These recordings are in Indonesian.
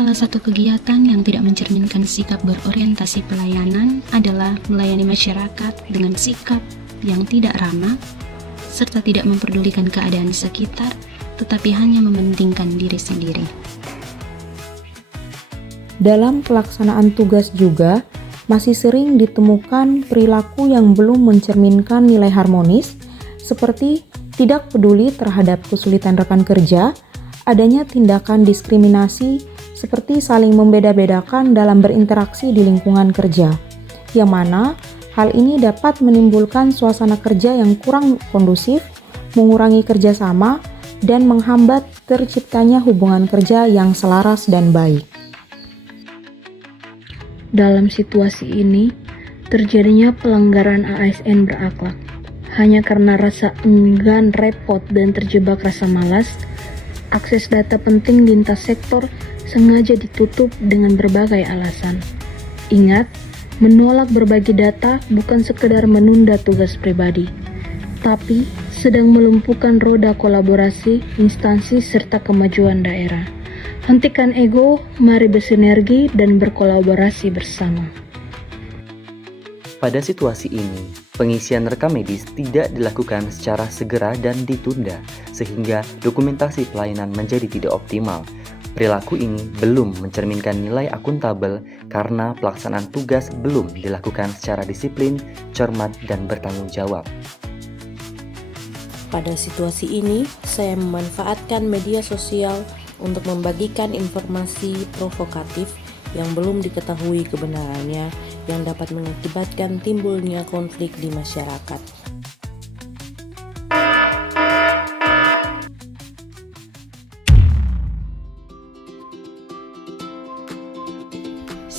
Salah satu kegiatan yang tidak mencerminkan sikap berorientasi pelayanan adalah melayani masyarakat dengan sikap yang tidak ramah, serta tidak memperdulikan keadaan di sekitar, tetapi hanya mementingkan diri sendiri. Dalam pelaksanaan tugas juga, masih sering ditemukan perilaku yang belum mencerminkan nilai harmonis, seperti tidak peduli terhadap kesulitan rekan kerja, adanya tindakan diskriminasi, seperti saling membeda-bedakan dalam berinteraksi di lingkungan kerja, yang mana hal ini dapat menimbulkan suasana kerja yang kurang kondusif, mengurangi kerjasama, dan menghambat terciptanya hubungan kerja yang selaras dan baik. Dalam situasi ini, terjadinya pelanggaran ASN berakhlak. Hanya karena rasa enggan repot dan terjebak rasa malas, akses data penting lintas sektor sengaja ditutup dengan berbagai alasan. Ingat, menolak berbagi data bukan sekedar menunda tugas pribadi, tapi sedang melumpuhkan roda kolaborasi, instansi, serta kemajuan daerah. Hentikan ego, mari bersinergi dan berkolaborasi bersama. Pada situasi ini, pengisian rekam medis tidak dilakukan secara segera dan ditunda, sehingga dokumentasi pelayanan menjadi tidak optimal. Perilaku ini belum mencerminkan nilai akuntabel karena pelaksanaan tugas belum dilakukan secara disiplin, cermat, dan bertanggung jawab. Pada situasi ini, saya memanfaatkan media sosial untuk membagikan informasi provokatif yang belum diketahui kebenarannya yang dapat mengakibatkan timbulnya konflik di masyarakat.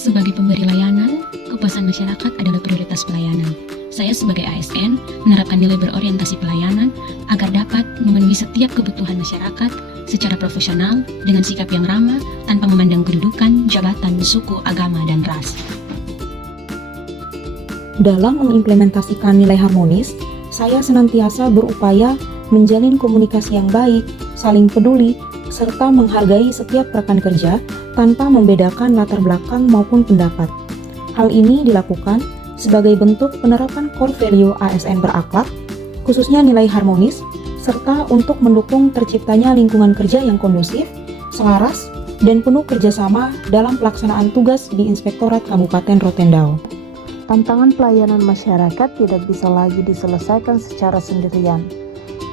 Sebagai pemberi layanan, kepuasan masyarakat adalah prioritas pelayanan. Saya sebagai ASN menerapkan nilai berorientasi pelayanan agar dapat memenuhi setiap kebutuhan masyarakat secara profesional dengan sikap yang ramah tanpa memandang kedudukan, jabatan, suku, agama, dan ras. Dalam mengimplementasikan nilai harmonis, saya senantiasa berupaya menjalin komunikasi yang baik, saling peduli, serta menghargai setiap rekan kerja tanpa membedakan latar belakang maupun pendapat. Hal ini dilakukan sebagai bentuk penerapan core value ASN berakhlak, khususnya nilai harmonis, serta untuk mendukung terciptanya lingkungan kerja yang kondusif, selaras, dan penuh kerjasama dalam pelaksanaan tugas di Inspektorat Kabupaten Rotendao. Tantangan pelayanan masyarakat tidak bisa lagi diselesaikan secara sendirian.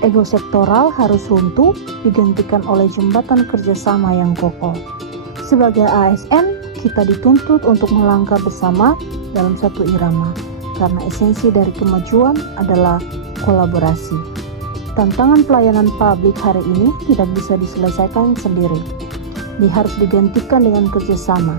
Ego sektoral harus runtuh, digantikan oleh jembatan kerjasama yang kokoh. Sebagai ASN, kita dituntut untuk melangkah bersama dalam satu irama, karena esensi dari kemajuan adalah kolaborasi. Tantangan pelayanan publik hari ini tidak bisa diselesaikan sendiri. Dia harus digantikan dengan kerjasama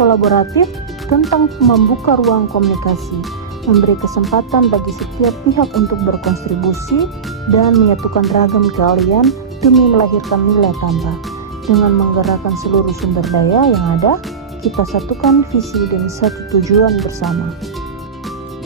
kolaboratif tentang membuka ruang komunikasi, memberi kesempatan bagi setiap pihak untuk berkontribusi dan menyatukan ragam keahlian demi melahirkan nilai tambah. Dengan menggerakkan seluruh sumber daya yang ada, kita satukan visi dan satu tujuan bersama.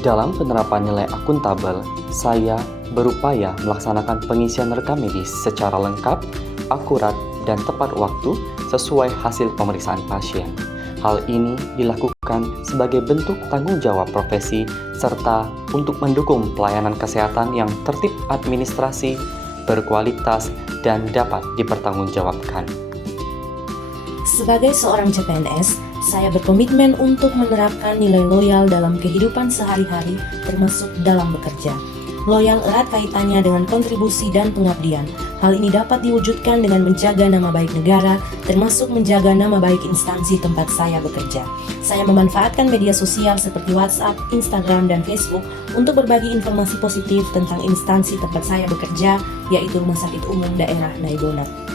Dalam penerapan nilai akuntabel, saya berupaya melaksanakan pengisian rekam medis secara lengkap, akurat, dan tepat waktu sesuai hasil pemeriksaan pasien. Hal ini dilakukan sebagai bentuk tanggung jawab profesi serta untuk mendukung pelayanan kesehatan yang tertib administrasi, berkualitas, dan dapat dipertanggungjawabkan. Sebagai seorang CPNS, saya berkomitmen untuk menerapkan nilai loyal dalam kehidupan sehari-hari, termasuk dalam bekerja. Loyal erat kaitannya dengan kontribusi dan pengabdian. Hal ini dapat diwujudkan dengan menjaga nama baik negara, termasuk menjaga nama baik instansi tempat saya bekerja. Saya memanfaatkan media sosial seperti WhatsApp, Instagram, dan Facebook untuk berbagi informasi positif tentang instansi tempat saya bekerja, yaitu Rumah Sakit Umum Daerah Naibonat.